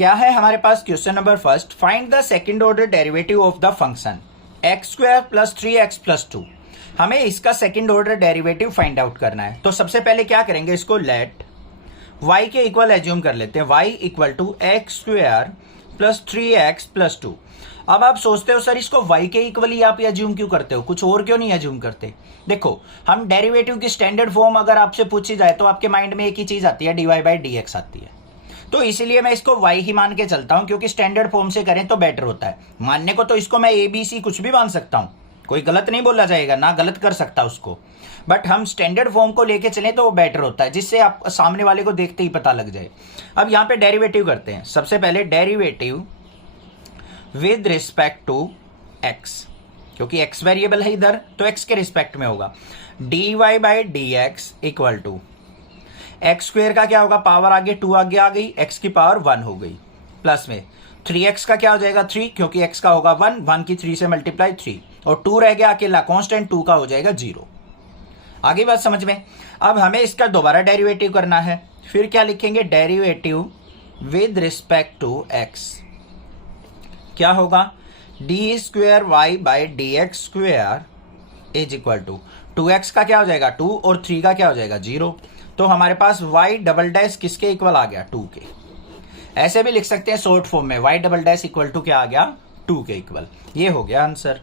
क्या है हमारे पास question number first, find the second order derivative of the function x square plus 3x plus 2। हमें इसका second order derivative find out करना है। तो सबसे पहले क्या करेंगे, इसको लेट y के इक्वल एज्यूम कर लेते हैं, y equal to x square plus 3x plus 2। अब आप सोचते हो सर इसको y के इक्वल ही आप एज्यूम क्यों करते हो, कुछ और क्यों नहीं एज्यूम करते। देखो हम डेरिवेटिव की स्टैंडर्ड फॉर्म अगर आपसे पूछी जाए तो आपके माइंड में एक ही चीज आती है, dy बाई dx आती है। तो इसीलिए मैं इसको y ही मान के चलता हूं, क्योंकि स्टैंडर्ड फॉर्म से करें तो बेटर होता है। मानने को तो इसको मैं ए बी सी कुछ भी मान सकता हूं, कोई गलत नहीं बोला जाएगा, ना गलत कर सकता उसको, बट हम स्टैंडर्ड फॉर्म को लेके चलें तो वो बेटर होता है, जिससे आप सामने वाले को देखते ही पता लग जाए। अब यहां पे डेरिवेटिव करते हैं। सबसे पहले derivative with respect to x, क्योंकि x वेरिएबल है इधर तो x के रिस्पेक्ट में होगा। dy by dx equal to x square का क्या होगा, पावर आगे 2 आगे आ गई, x की पावर 1 हो गई, प्लस में 3x का क्या हो जाएगा 3, क्योंकि x का होगा 1, 1 की 3 से मल्टीप्लाई 3, और 2 रह गया अकेला कांस्टेंट, 2 का हो जाएगा 0। आगे बात समझ में। अब हमें इसका दोबारा डेरिवेटिव करना है, फिर क्या लिखेंगे, derivative with respect to x क्या होगा, D square Y by D x square is equal to 2x का क्या हो जाएगा 2 और 3 का क्या हो जाएगा 0। तो हमारे पास y डबल डैश किसके इक्वल आ गया 2 के। ऐसे भी लिख सकते हैं शॉर्ट फॉर्म में, y double dash equal to क्या आ गया 2 के इक्वल। ये हो गया answer.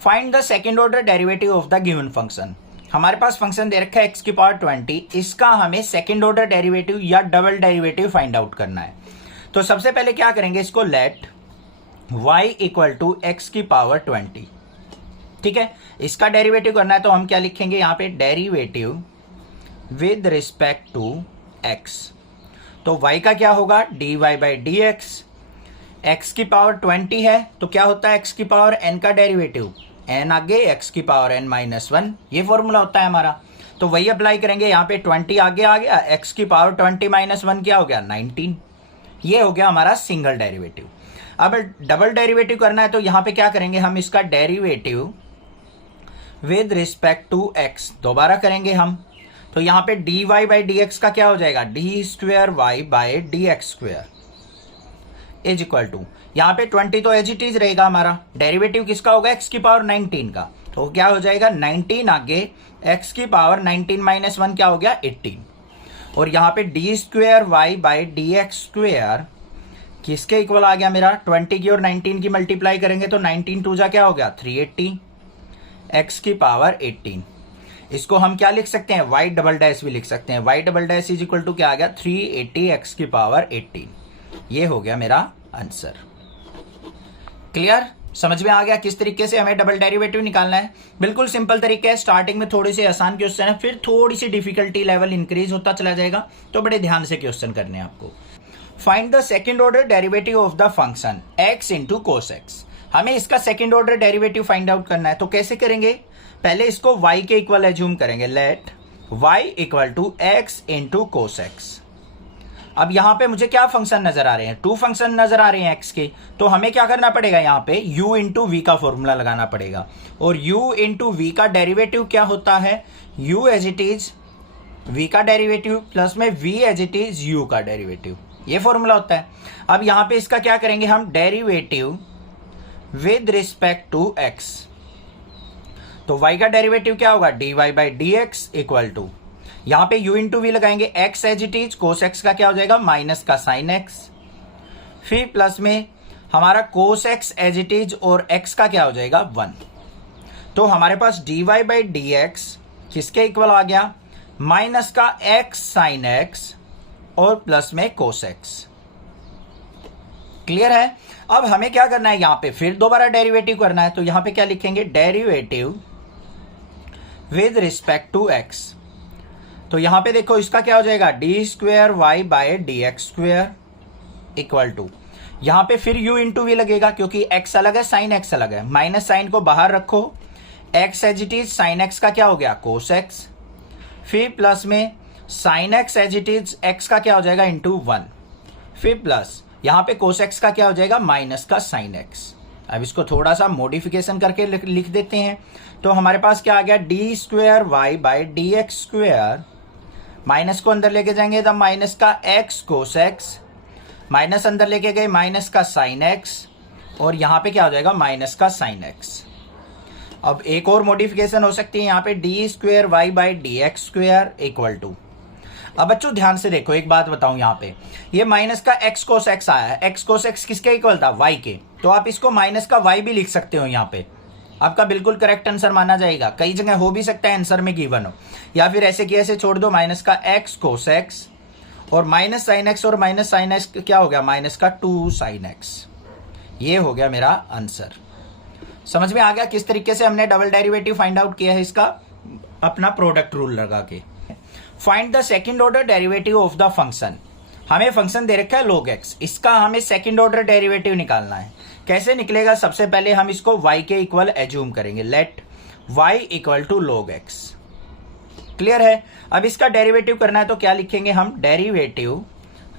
Find the second order derivative of the given function. हमारे पास फंक्शन दे रखा है x की पावर 20, इसका हमें सेकंड ऑर्डर डेरिवेटिव या डबल डेरिवेटिव फाइंड आउट करना है। तो सबसे पहले क्या करेंगे, इसको let y equal to x की पावर 20, ठीक है, इसका डेरिवेटिव करना है। तो हम क्या लिखेंगे यहाँ पे, derivative with respect to x। तो y का क्या होगा, dy बाई डी एक्स की पावर 20 है, तो क्या होता है x की पावर n का डेरिवेटिव, n आगे x की पावर n माइनस 1, ये फॉर्मूला होता है हमारा। तो वही अप्लाई करेंगे यहाँ पे, 20 आगे आ गया, x की पावर 20 माइनस 1 क्या हो गया 19। ये हो गया हमारा सिंगल डेरिवेटिव। अब डबल डेरिवेटिव करना है, तो यहाँ पे क्या करेंगे हम, इसका derivative with respect to x दोबारा करेंगे हम। तो यहाँ पे dy बाई डी एक्स का क्या हो जाएगा, d square Y by D x square is equal to, यहाँ पे 20 तो एज इट इज रहेगा हमारा, डेरिवेटिव किसका होगा x की पावर 19 का, तो क्या हो जाएगा 19 आगे x की पावर 19 माइनस 1 क्या हो गया 18, और यहाँ पे d square Y by D x square किसके इक्वल आ गया मेरा, 20 की और 19 की मल्टीप्लाई करेंगे तो 19 टू जा क्या हो गया 380, x की पावर 18। इसको हम क्या लिख सकते हैं, y डबल डैश भी लिख सकते हैं, y double dash is equal to क्या आ गया 380 x की पावर 18। ये हो गया मेरा आंसर। क्लियर, समझ में आ गया किस तरीके से हमें डबल डेरिवेटिव निकालना है। बिल्कुल सिंपल तरीका है, स्टार्टिंग में थोड़ी सी आसान क्वेश्चन है, फिर थोड़ी सी डिफिकल्टी लेवल इंक्रीज होता चला जाएगा, तो बड़े ध्यान से क्वेश्चन करने हैं आपको। Find the second order derivative of the function x into cos x. हमें इसका second order derivative find out करना है, तो कैसे करेंगे, पहले इसको y के इक्वल एज्यूम करेंगे, let y equal to x into cos x. अब यहां पे मुझे क्या फंक्शन नजर आ रहे हैं, 2 फंक्शन नजर आ रहे हैं x के, तो हमें क्या करना पड़ेगा, यहां पे u इंटू वी का फॉर्मूला लगाना पड़ेगा, और u इंटू वी का डेरिवेटिव क्या होता है, u as it is v का डेरिवेटिव प्लस में v as it is u का डेरिवेटिव, ये फॉर्मूला होता है। अब यहां पे इसका क्या करेंगे हम, derivative with respect to x। तो y का डेरिवेटिव क्या होगा, dy by D x equal to, यहां पे u इंटू वी लगाएंगे, x as it is, cos x का क्या हो जाएगा माइनस का साइन x, फिर प्लस में हमारा कोस x एज इट इज, और x का क्या हो जाएगा 1। तो हमारे पास dy बाई डी एक्स किसके इक्वल आ गया, माइनस का x साइन x और प्लस में कोस x। क्लियर है। अब हमें क्या करना है, यहां पे फिर दोबारा डेरिवेटिव करना है, तो यहां पे क्या लिखेंगे, derivative with respect to x। तो यहां पे देखो इसका क्या हो जाएगा, d square y by d x square equal to, यहां पे फिर u इंटू वी लगेगा, क्योंकि x अलग है साइन x अलग है, माइनस साइन को बाहर रखो, x as it is sine x का क्या हो गया कोस x, फिर प्लस में sine x as it is x का क्या हो जाएगा इंटू 1, फिर प्लस यहां पे कोस x का क्या हो जाएगा माइनस का साइन x। अब इसको थोड़ा सा मॉडिफिकेशन करके लिख देते हैं, तो हमारे पास क्या आ गया, d square Y by D x square, minus को अंदर लेके जाएंगे तो माइनस का x कोस x, माइनस अंदर लेके गए, माइनस का साइन एक्स, और यहाँ पे क्या हो जाएगा माइनस का साइन एक्स। अब एक और मॉडिफिकेशन हो सकती है यहाँ पे, d square Y by D x square equal to. अब बच्चों ध्यान से देखो, एक बात बताऊं, यहाँ पे ये माइनस का एक्स कोस एक्स आया है, एक्स कोस एक्स किसके इक्वल था, वाई के, तो आप इसको माइनस का वाई भी लिख सकते हो। यहाँ पे आपका बिल्कुल करेक्ट आंसर माना जाएगा। कई जगह हो भी सकता है आंसर में गिवन हो, या फिर ऐसे कि ऐसे छोड़ दो, माइनस का एक्स कोस एक्स और माइनस साइन एक्स, और माइनस साइन एक्स क्या हो गया, माइनस का 2 साइन एक्स। ये हो गया मेरा आंसर। समझ में आ गया किस तरीके से हमने डबल डेरिवेटिव फाइंड आउट किया है इसका, अपना प्रोडक्ट रूल लगा के। Find the second order derivative of the function. हमें फंक्शन दे रखा है log x, इसका हमें सेकंड ऑर्डर डेरिवेटिव निकालना है। कैसे निकलेगा, सबसे पहले हम इसको y के इक्वल एज्यूम करेंगे, let y equal to log x। Clear है। अब इसका डेरिवेटिव करना है तो क्या लिखेंगे हम, derivative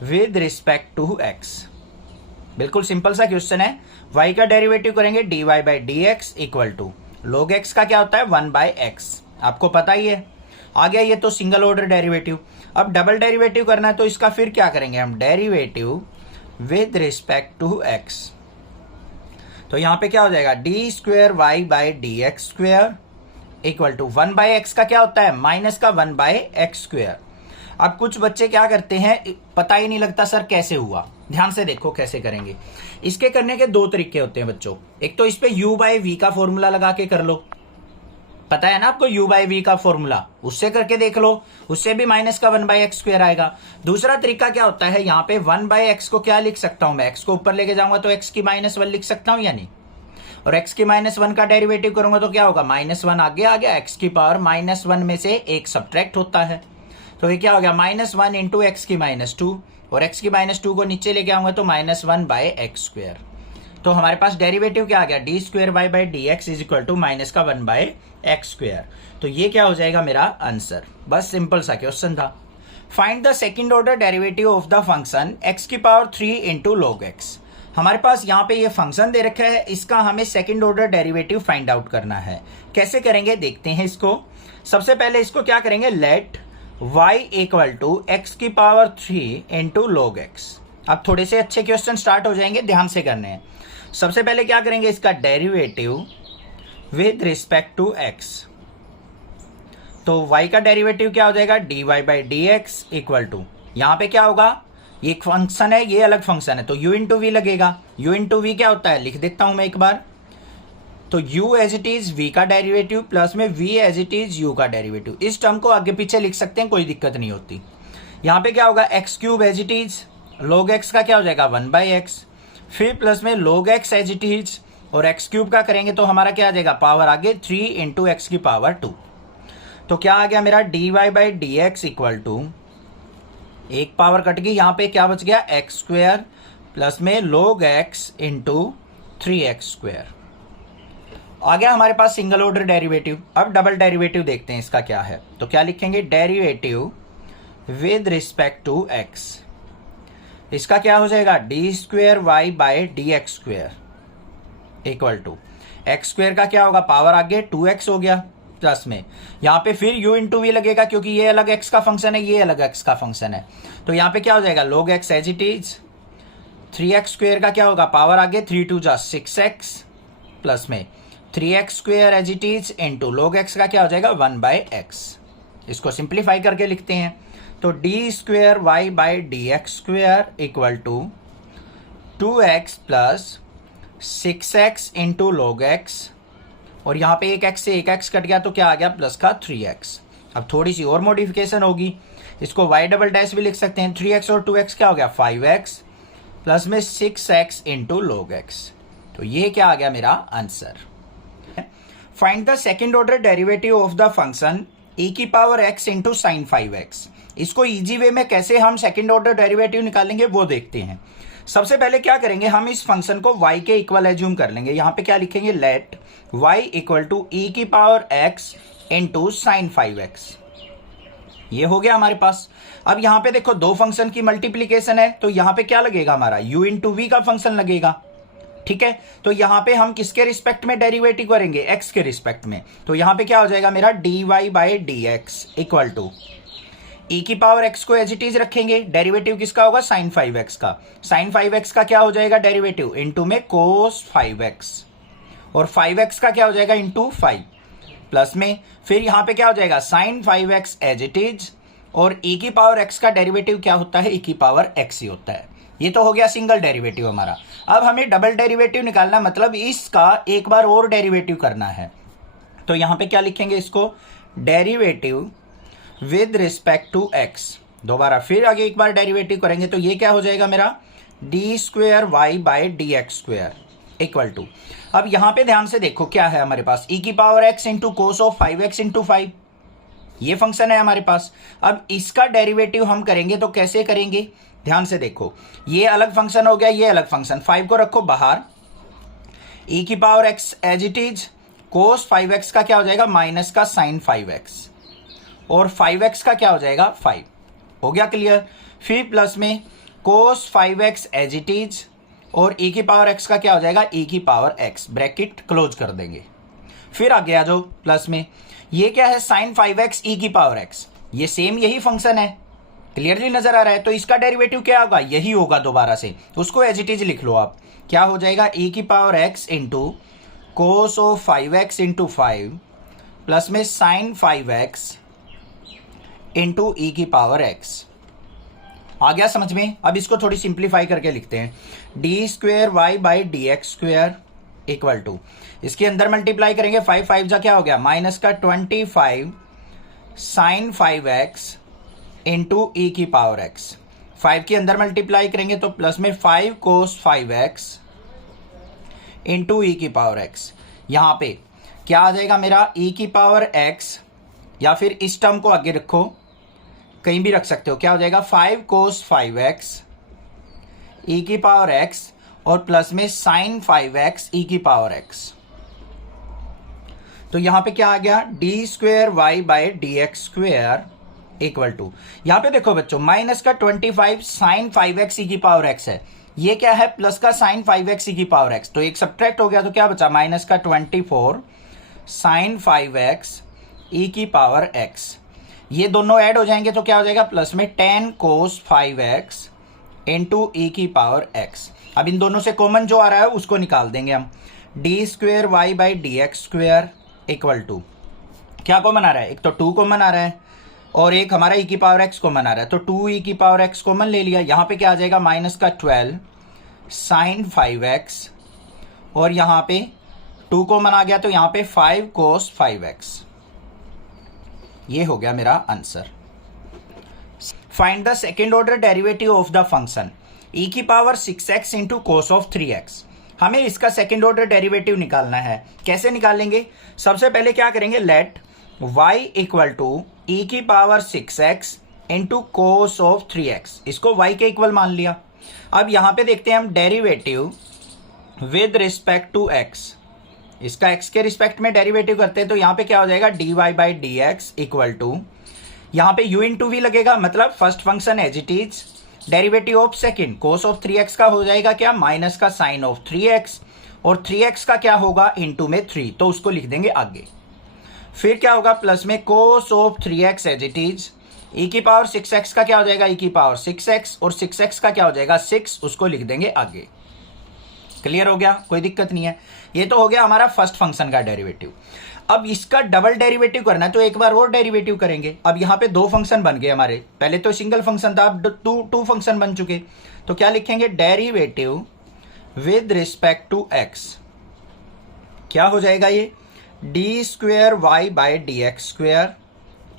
with respect to x। बिल्कुल सिंपल सा क्वेश्चन है। y का डेरिवेटिव करेंगे dy by D x equal to log x का क्या होता है 1 बाई एक्स, आपको पता ही है। आ गया ये तो सिंगल ऑर्डर डेरिवेटिव। अब डबल डेरिवेटिव करना है तो इसका फिर क्या करेंगे हम, derivative with respect to x। तो यहां पे क्या हो जाएगा, d square Y by D x square equal to 1 by x का क्या होता है, माइनस का 1 बाई एक्स स्क्वेयर। अब कुछ बच्चे क्या करते हैं, पता ही नहीं लगता सर कैसे हुआ। ध्यान से देखो कैसे करेंगे। इसके करने के दो तरीके होते हैं बच्चों। एक तो इस पे u बाई वी का फॉर्मूला लगा के कर लो, पता है ना आपको u बाई वी का फॉर्मूला, उससे करके देख लो, उससे भी माइनस का 1 बाई एक्स स्क्वेयर आएगा। दूसरा तरीका क्या होता है, यहाँ पे 1 बाई एक्स को क्या लिख सकता हूं मैं, x को ऊपर लेके जाऊंगा तो x की -1 लिख सकता हूं या नहीं, और x की -1 का डेरिवेटिव करूंगा तो क्या होगा, -1 आगे आ गया, x की पावर -1 में से एक सब्ट्रैक्ट होता है, तो ये क्या हो गया -1 इंटू एक्स की -2, और x की -2 को नीचे लेके आऊंगा तो -1 बाई एक्स स्क्वेयर। तो हमारे पास डेरिवेटिव क्या आ गया, d square Y by D x is equal to minus का 1 बाई एक्स स्क्वेयर। तो ये क्या हो जाएगा मेरा आंसर। बस सिंपल सा क्वेश्चन था। Find the second order derivative of the function x की पावर 3 इंटू लॉग एक्स। हमारे पास यहाँ पे ये फंक्शन दे रखा है, इसका हमें second order derivative find out करना है। कैसे करेंगे देखते हैं इसको। सबसे पहले इसको क्या करेंगे, let y equal to x की पावर 3 इंटू लॉग एक्स। अब थोड़े से अच्छे क्वेश्चन स्टार्ट हो जाएंगे, ध्यान से करने हैं। सबसे पहले क्या करेंगे, इसका derivative with respect to x। तो y का डेरिवेटिव क्या हो जाएगा, dy by D x equal to, यहां पे क्या होगा, ये फंक्शन है, ये अलग फंक्शन है, तो u इंटू वी लगेगा। u इंटू वी क्या होता है, लिख देता हूं मैं एक बार। तो u as it is v का डेरिवेटिव प्लस में v as it is u का डेरिवेटिव। इस टर्म को आगे पीछे लिख सकते हैं, कोई दिक्कत नहीं होती। यहां पे क्या होगा, x cube as it is, log x का क्या हो जाएगा 1 बाई एक्स, फिर प्लस में log x as it is, और एक्स क्यूब का करेंगे तो हमारा क्या आ जाएगा, पावर आगे 3 इंटू एक्स की पावर 2। तो क्या आ गया मेरा, d Y by D x equal to, एक पावर कट गई, यहां पे क्या बच गया, एक्स स्क्वेयर प्लस में log x into 3x square. आ गया हमारे पास सिंगल ऑर्डर डेरिवेटिव। अब डबल डेरिवेटिव देखते हैं इसका क्या है। तो क्या लिखेंगे, derivative with respect to x। इसका क्या हो जाएगा, d square Y by D x square equal to, x square का क्या होगा, पावर आगे 2x हो गया, प्लस में यहाँ पे फिर u इंटू वी लगेगा, क्योंकि ये अलग x का फंक्शन है, ये अलग x का फंक्शन है। तो यहाँ पे क्या हो जाएगा, log x as it is, 3x square का क्या होगा, पावर आगे 3 2 जा 6x, प्लस में 3x square as it is into log x का क्या हो जाएगा 1 बाई एक्स। इसको सिंप्लीफाई करके लिखते हैं, तो d square Y by D x square equal to 2x plus 6x into log x, और यहाँ पे एक x से एक x कट गया तो क्या आ गया, प्लस का 3x। अब थोड़ी सी और मॉडिफिकेशन होगी, इसको y डबल डैश भी लिख सकते हैं, 3x और 2x क्या हो गया 5x, प्लस में 6x इंटू log x। तो ये क्या आ गया मेरा answer. Find the second order derivative of the function e की power x into sine 5x। इसको इजी वे में कैसे हम सेकेंड ऑर्डर डेरिवेटिव निकालेंगे वो देखते हैं। सबसे पहले क्या करेंगे, हम इस फंक्शन को y के इक्वल एज्यूम कर लेंगे। यहां पे क्या लिखेंगे, let y equal to e की power x into sine 5x। ये हो गया हमारे पास। अब यहां पे देखो दो फंक्शन की मल्टीप्लीकेशन है, तो यहां पे क्या लगेगा हमारा, u इंटू वी का फंक्शन लगेगा, ठीक है। तो यहां पे हम किसके रिस्पेक्ट में डेरिवेटिव करेंगे, x के रिस्पेक्ट में। तो यहां पे क्या हो जाएगा मेरा, dy by D x equal to e की पावर एक्स को एज इट इज रखेंगे, डेरिवेटिव किसका होगा, साइन 5x का। साइन 5x का क्या हो जाएगा डेरिवेटिव, इनटू में कोस 5x, और 5x का क्या हो जाएगा इंटू 5, प्लस में फिर यहां पे क्या हो जाएगा sign 5x as it is, और ई की पावर x का डेरिवेटिव क्या होता है, ई की पावर x ही होता है। ये तो हो गया सिंगल डेरिवेटिव हमारा। अब हमें डबल डेरिवेटिव निकालना, मतलब इसका एक बार और डेरिवेटिव करना है। तो यहां पे क्या लिखेंगे इसको, derivative with respect to x। दोबारा फिर आगे एक बार डेरिवेटिव करेंगे तो ये क्या हो जाएगा मेरा, d square Y by D x square equal to, अब यहां पे ध्यान से देखो क्या है हमारे पास, ई की power x into cos of 5x into 5, ये फंक्शन है हमारे पास। अब इसका डेरिवेटिव हम करेंगे तो कैसे करेंगे, ध्यान से देखो, ये अलग फंक्शन हो गया, ये अलग फंक्शन, 5 को रखो बाहर, ई की power x as it is, cos 5x का क्या हो जाएगा माइनस का साइन 5x, और 5x का क्या हो जाएगा 5, हो गया क्लियर। फिर प्लस में कोस 5x एज इट इज, और ई की पावर x का क्या हो जाएगा, ई की पावर x, ब्रैकेट क्लोज कर देंगे। फिर आगे आ जाओ प्लस में, ये क्या है साइन 5x ई की पावर x, ये सेम यही फंक्शन है, क्लियरली नजर आ रहा है। तो इसका डेरिवेटिव क्या होगा, यही होगा, दोबारा से उसको एज इट इज लिख लो आप, क्या हो जाएगा ई की power x into cos of 5x into 5 plus में साइन 5x इंटू ई की पावर x। आ गया समझ में। अब इसको थोड़ी सिंप्लीफाई करके लिखते हैं, d square Y by D x square equal to, इसके अंदर मल्टीप्लाई करेंगे, 5 5 जा क्या हो गया माइनस का 25 साइन 5x इंटू ई की पावर x, 5 के अंदर मल्टीप्लाई करेंगे तो प्लस में 5 कोस 5x इंटू ई की पावर x। यहां पे क्या आ जाएगा मेरा, ई की पावर x, या फिर इस टर्म को आगे रखो, कहीं भी रख सकते हो, क्या हो जाएगा 5 कोस 5x ई की पावर x, और प्लस में साइन 5x ई की पावर x। तो यहां पे क्या आ गया, d square Y by D x square equal to, यहां पे देखो बच्चों माइनस का 25 साइन 5x ई की पावर x है, ये क्या है प्लस का साइन 5x ई की पावर x, तो एक सब्ट्रैक्ट हो गया तो क्या बचा माइनस का 24 साइन 5x ई की पावर x। ये दोनों ऐड हो जाएंगे तो क्या हो जाएगा प्लस में 10 कोस 5x इंटू ई की पावर x। अब इन दोनों से कॉमन जो आ रहा है उसको निकाल देंगे हम, d square Y by D x square equal to, क्या कॉमन आ रहा है, एक तो 2 कॉमन आ रहा है और एक हमारा ई की पावर x कॉमन आ रहा है, तो 2 ई की पावर x कॉमन ले लिया, यहां पे क्या आ जाएगा माइनस का 12 साइन 5x, और यहां पे 2 कॉमन आ गया तो यहां पे 5 कोस 5x। ये हो गया मेरा answer. Find the second order derivative of the function e की power 6x into cos of 3x। हमें इसका सेकेंड ऑर्डर डेरिवेटिव निकालना है। कैसे निकालेंगे, सबसे पहले क्या करेंगे, let y equal to e की power 6x into cos of 3x, इसको y के इक्वल मान लिया। अब यहां पे देखते हैं हम derivative with respect to x, इसका x के रिस्पेक्ट में डेरिवेटिव करते हैं तो यहां पे क्या हो जाएगा dy by D x equal to, यहां पे u इंटू वी लगेगा, मतलब first function as it is, derivative of second cos of 3x का हो जाएगा क्या माइनस का साइन ऑफ 3x, और 3x का क्या होगा इंटू में 3, तो उसको लिख देंगे आगे। फिर क्या होगा प्लस में cos of 3x as it is, e की पावर 6x का क्या हो जाएगा ई की पावर 6x, और 6x का क्या हो जाएगा 6, उसको लिख देंगे आगे। क्लियर हो गया, कोई दिक्कत नहीं है। ये तो हो गया हमारा फर्स्ट फंक्शन का डेरिवेटिव। अब इसका डबल डेरिवेटिव करना है तो एक बार और डेरिवेटिव करेंगे। अब यहाँ पे 2 फंक्शन बन गए हमारे, पहले तो सिंगल फंक्शन था, अब 2 फंक्शन बन चुके, तो क्या लिखेंगे derivative with respect to x, क्या हो जाएगा ये d square Y by D x square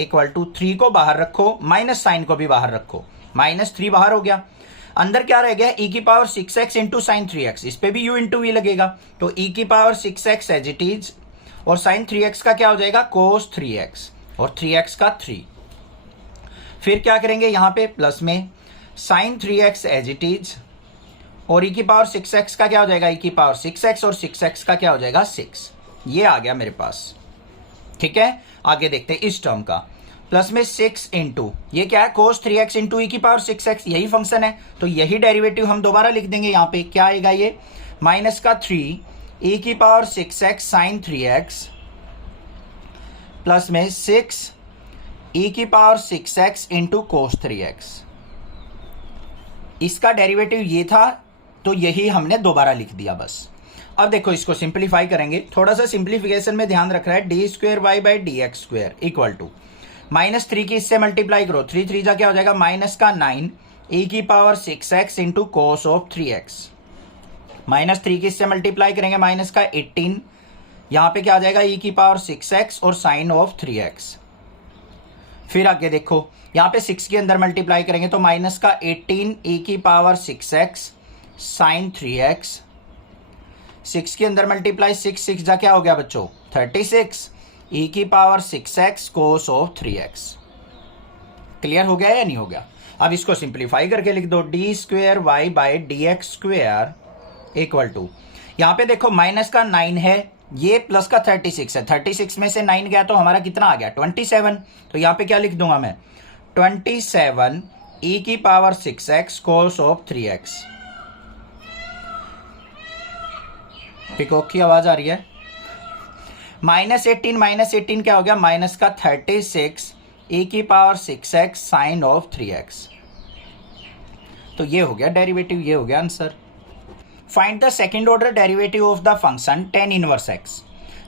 equal to, 3 को बाहर रखो, माइनस साइन को भी बाहर रखो, -3 बाहर हो गया, अंदर क्या रह गया ई की power 6x into sine 3x, इस पे भी u इंटू वी लगेगा, तो ई की power 6x as it is, और साइन 3x का क्या हो जाएगा कोस 3x, और 3x का 3। फिर क्या करेंगे यहां पे प्लस में sign 3x as it is, और ई की पावर 6x का क्या हो जाएगा ई की पावर 6x, और 6x का क्या हो जाएगा 6। ये आ गया मेरे पास, ठीक है। आगे देखते हैं इस टर्म का, प्लस में 6 इंटू, ये क्या है कोस 3x इंटू ई की पावर 6x, यही फंक्शन है, तो यही डेरिवेटिव हम दोबारा लिख देंगे। यहाँ पे क्या आएगा ये माइनस का 3 ई की power 6x sign 3x plus में 6 e की power 6x into cos 3x। इसका डेरिवेटिव ये था, तो यही हमने दोबारा लिख दिया बस। अब देखो इसको सिंप्लीफाई करेंगे, थोड़ा सा सिंप्लीफिकेशन में ध्यान रखना है। D square Y by D x square equal to -3 की इससे मल्टीप्लाई करो, 3 3 जा क्या हो जाएगा -9 e की power 6x into cos of 3x। -3 की इससे मल्टीप्लाई करेंगे -18, यहां पे क्या आ जाएगा e की पावर 6x और साइन ऑफ 3x। फिर आगे देखो यहां पे 6 के अंदर मल्टीप्लाई करेंगे तो -18 e की पावर 6x साइन 3x। 6 के अंदर मल्टीप्लाई 6 जा क्या हो गया बच्चों 36 e की power 6x cos of 3x। Clear हो गया या नहीं हो गया? अब इसको सिंप्लीफाई करके लिख दो, d square Y by D x square equal to, यहां पे देखो -9 है, ये प्लस का 36 है, 36 में से 9 गया तो हमारा कितना आ गया 27। तो यहां पे क्या लिख दूंगा मैं 27 e की power 6x cos of 3x। Peacock की आवाज आ रही है। -18 क्या हो गया -36 e की power 6x sign of 3x। तो ये हो गया डेरिवेटिव, ये हो गया answer. Find the second order derivative of the function tan inverse x।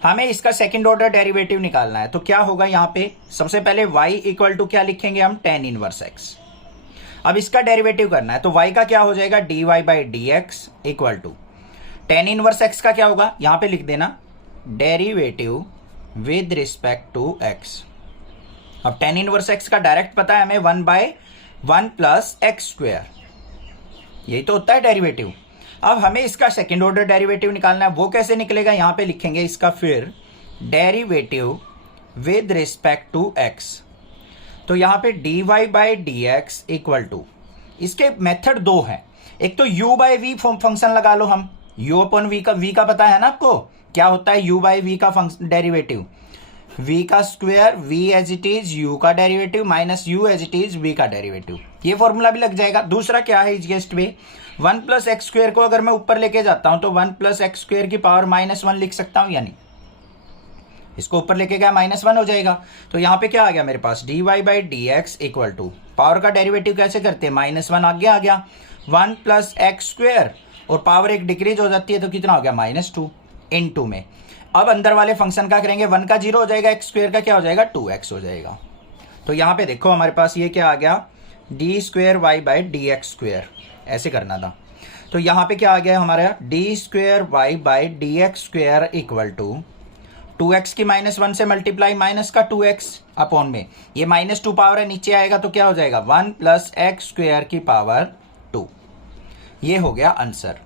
हमें इसका सेकंड ऑर्डर डेरिवेटिव निकालना है, तो क्या होगा यहाँ पे सबसे पहले y इक्वल टू क्या लिखेंगे हम tan इनवर्स x। अब इसका डेरिवेटिव करना है तो y का क्या हो जाएगा dy by D x equal to tan inverse x का क्या होगा यहां पे लिख देना derivative with respect to x। अब tan इनवर्स x का डायरेक्ट पता है हमें 1/1 प्लस एक्स स्क्वेयर, यही तो होता है डेरिवेटिव। अब हमें इसका सेकंड ऑर्डर डेरिवेटिव निकालना है, वो कैसे निकलेगा यहां पे लिखेंगे इसका फिर derivative with respect to x। तो यहां पे dy by D x equal to, इसके मेथड दो हैं, एक तो u बाई वी फंक्शन लगा लो हम, u अपॉन v का पता है ना आपको क्या होता है u बाई वी का डेरिवेटिव, v का square v as it is u का derivative minus u as it is v का डेरिवेटिव, ये फॉर्मूला भी लग जाएगा। दूसरा क्या है easiest way 1 plus x square को अगर मैं ऊपर लेके जाता हूं तो 1 प्लस एक्स स्क्वायर की पावर -1 लिख सकता हूं, यानी इसको ऊपर लेके गया -1 हो जाएगा। तो यहां पे क्या आ गया मेरे पास dy by D x equal to, power का डेरिवेटिव कैसे करते हैं -1 आगे आ गया 1 प्लस एक्स स्क्वायर और पावर एक डिक्रीज हो जाती है तो कितना हो गया -2 इन 2 में। अब अंदर वाले फंक्शन का करेंगे 1 का 0 हो जाएगा, एक्स स्क्वायर का क्या हो जाएगा 2x हो जाएगा। तो यहां पे देखो हमारे पास ये क्या आ गया d square Y by D x square, ऐसे करना था। तो यहां पे क्या आ गया हमारा d square Y by D x square equal to 2x की -1 से मल्टीप्लाई माइनस का 2x अपॉन में ये -2 पावर है नीचे आएगा तो क्या हो जाएगा 1 प्लस एक्स स्क्वेयर की पावर 2। ये हो गया answer.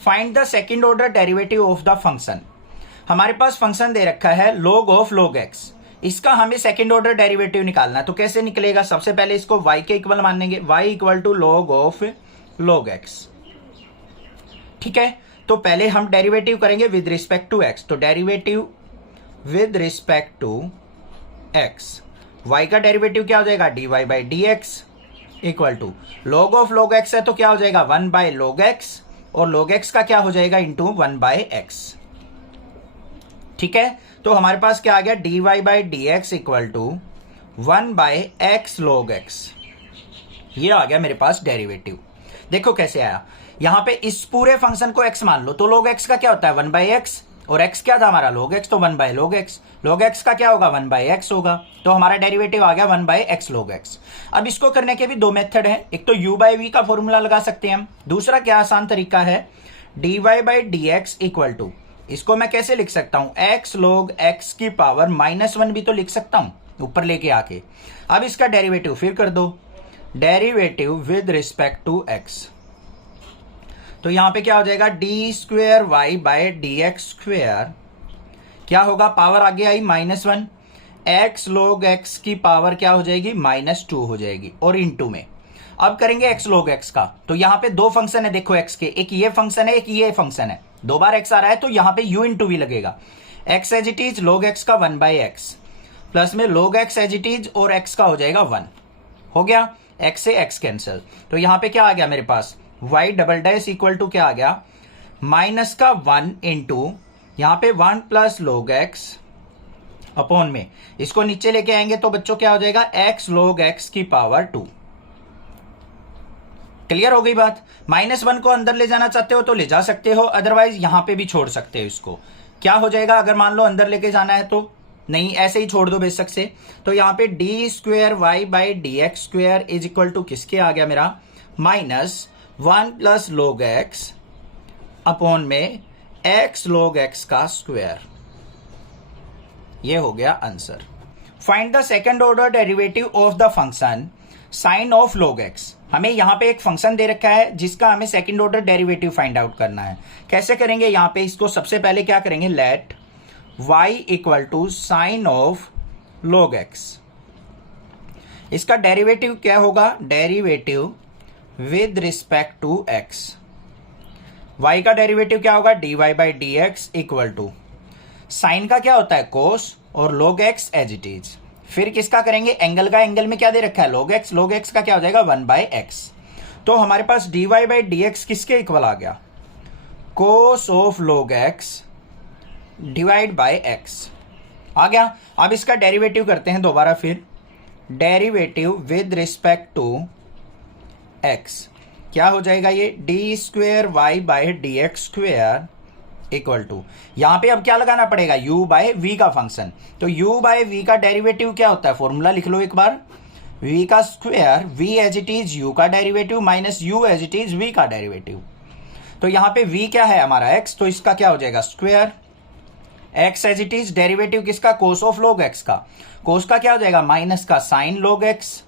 Find the second order derivative of the function. हमारे पास फंक्शन दे रखा है log ऑफ log x, इसका हमें सेकंड ऑर्डर डेरिवेटिव निकालना है। तो कैसे निकलेगा, सबसे पहले इसको y के इक्वल मानेंगे, y equal to log of log x। ठीक है, तो पहले हम डेरिवेटिव करेंगे विद रिस्पेक्ट टू x, तो derivative with respect to x, y का डेरिवेटिव क्या हो जाएगा dy by D x equal to log of log x है तो क्या हो जाएगा 1 बाई log x और log x का क्या हो जाएगा इंटू 1 बाई x। ठीक है, तो हमारे पास क्या आ गया dy by D x equal to 1 by x log x। ये आ गया मेरे पास डेरिवेटिव। देखो कैसे आया, यहां पे इस पूरे फंक्शन को x मान लो तो log x का क्या होता है 1 बाई एक्स और x क्या था हमारा log x, तो 1 by log x, log x का क्या होगा 1 बाई एक्स होगा, तो हमारा डेरिवेटिव आ गया 1 बाई एक्स log x। अब इसको करने के भी दो मेथड है, एक तो u बाई v का फॉर्मूला लगा सकते हैं हम, दूसरा क्या आसान तरीका है dy by D x equal to, इसको मैं कैसे लिख सकता हूं x log x की पावर -1 भी तो लिख सकता हूं ऊपर लेके आके। अब इसका डेरिवेटिव फिर कर दो, derivative with respect to x, तो यहां पे क्या हो जाएगा d square Y by D x square, क्या होगा पावर आगे आई -1, x log x की पावर क्या हो जाएगी -2 हो जाएगी और इनटू में। अब करेंगे x log x का, तो यहां पे दो फंक्शन है देखो x के, एक ये फंक्शन है एक ये फंक्शन है, दो बार x आ रहा है तो यहां पे u इंटू v लगेगा, x as it is log x का 1 बाई एक्स प्लस में log x as it is और x का हो जाएगा 1, हो गया x से x कैंसिल। तो यहां पे क्या आ गया मेरे पास y double dash equal to क्या आ गया माइनस का 1 इंटू यहां पे 1 प्लस log x अपॉन में इसको नीचे लेके आएंगे तो बच्चों क्या हो जाएगा, x log x की पावर 2। क्लियर हो गई बात। -1 को अंदर ले जाना चाहते हो तो ले जा सकते हो, अदरवाइज यहां पे भी छोड़ सकते हो। इसको क्या हो जाएगा अगर मान लो अंदर लेके जाना है तो, नहीं ऐसे ही छोड़ दो बेशक से। तो यहां पे d²y/dx² इज इक्वल टू किसके आ गया मेरा, -1 + log x अपॉन में x log x का स्क्वायर। ये हो गया answer. Find the second order derivative of the function sine of log x। हमें यहां पे एक फंक्शन दे रखा है जिसका हमें second order derivative find out करना है। कैसे करेंगे, यहां पे इसको सबसे पहले क्या करेंगे, let y equal to sine of log x। इसका डेरिवेटिव क्या होगा, derivative with respect to x। y का डेरिवेटिव क्या होगा, dy/dx इक्वल टू साइन का क्या होता है कोस और log x as it is. फिर किसका करेंगे, एंगल का। एंगल में क्या दे रखा है, log x। log x का क्या हो जाएगा 1/x। तो हमारे पास dy/dx किसके इक्वल आ गया, cos of log x divide by x आ गया। अब इसका डेरिवेटिव करते हैं दोबारा, फिर derivative with respect to x क्या हो जाएगा, ये d²y/dx² इक्वल टू, यहां पे अब क्या लगाना पड़ेगा, u/v का फंक्शन। तो u/v का डेरिवेटिव क्या होता है, फॉर्मूला लिख लो एक बार, v का square, v as it is u का derivative minus u as it is v का डेरिवेटिव। तो यहां पे v क्या है हमारा x, तो इसका क्या हो जाएगा square, x as it is derivative किसका, कोस ऑफ log x का। कोस का क्या हो जाएगा, माइनस का साइन log x,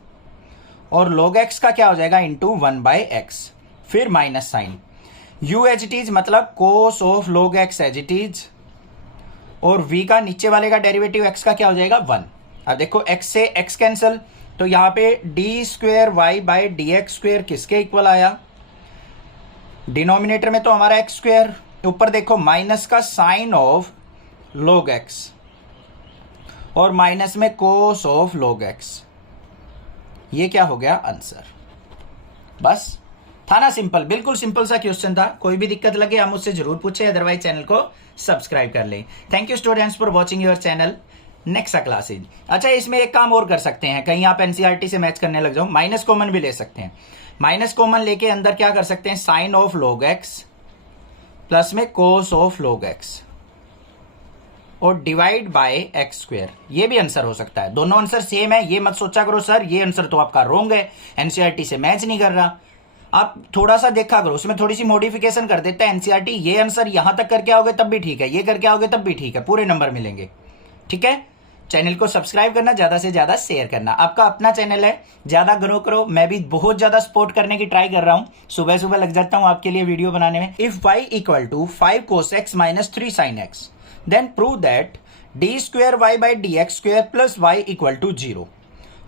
और log x का क्या हो जाएगा इंटू 1/x, फिर minus sine u as it is मतलब cos of log x as it is, और v का नीचे वाले का डेरिवेटिव x का क्या हो जाएगा 1। अब देखो x से x कैंसिल, तो यहां पे d²y/dx² किसके इक्वल आया, डिनोमिनेटर में तो हमारा x², ऊपर देखो माइनस का साइन ऑफ log x और माइनस में कोस ऑफ log x। ये क्या हो गया आंसर। बस था ना, सिंपल, बिल्कुल सिंपल सा क्वेश्चन था। कोई भी दिक्कत लगे आप मुझसे जरूर पूछे, अदरवाइज चैनल को सब्सक्राइब कर लें। Thank you students for watching your channel. Next classes. अच्छा, इसमें एक काम और कर सकते हैं, कहीं आप एनसीईआरटी से मैच करने लग जाओ, माइनस कॉमन भी ले सकते हैं। माइनस कॉमन लेके अंदर क्या कर सकते हैं, sine of log x plus में कोस ऑफ log x और डिवाइड बाय x²। ये भी आंसर हो सकता है। दोनों आंसर सेम है, ये मत सोचा करो सर ये आंसर तो आपका रॉन्ग है, एनसीईआरटी से मैच नहीं कर रहा। आप थोड़ा सा देखा करो, उसमें थोड़ी सी मॉडिफिकेशन कर देता है एनसीईआरटी। ये आंसर यहां तक करके आओगे तब भी ठीक है, ये करके आओगे तब भी ठीक है, पूरे नंबर मिलेंगे। ठीक है, चैनल को सब्सक्राइब करना, ज्यादा से ज्यादा शेयर करना। आपका अपना चैनल है, ज्यादा ग्रो करो। मैं भी बहुत ज्यादा सपोर्ट करने की ट्राई कर रहा हूं, सुबह सुबह लग जाता हूं आपके लिए वीडियो बनाने में। If y equal to 5 cos x minus 3 sin x then prove that d²y/dx² plus y equal to 0।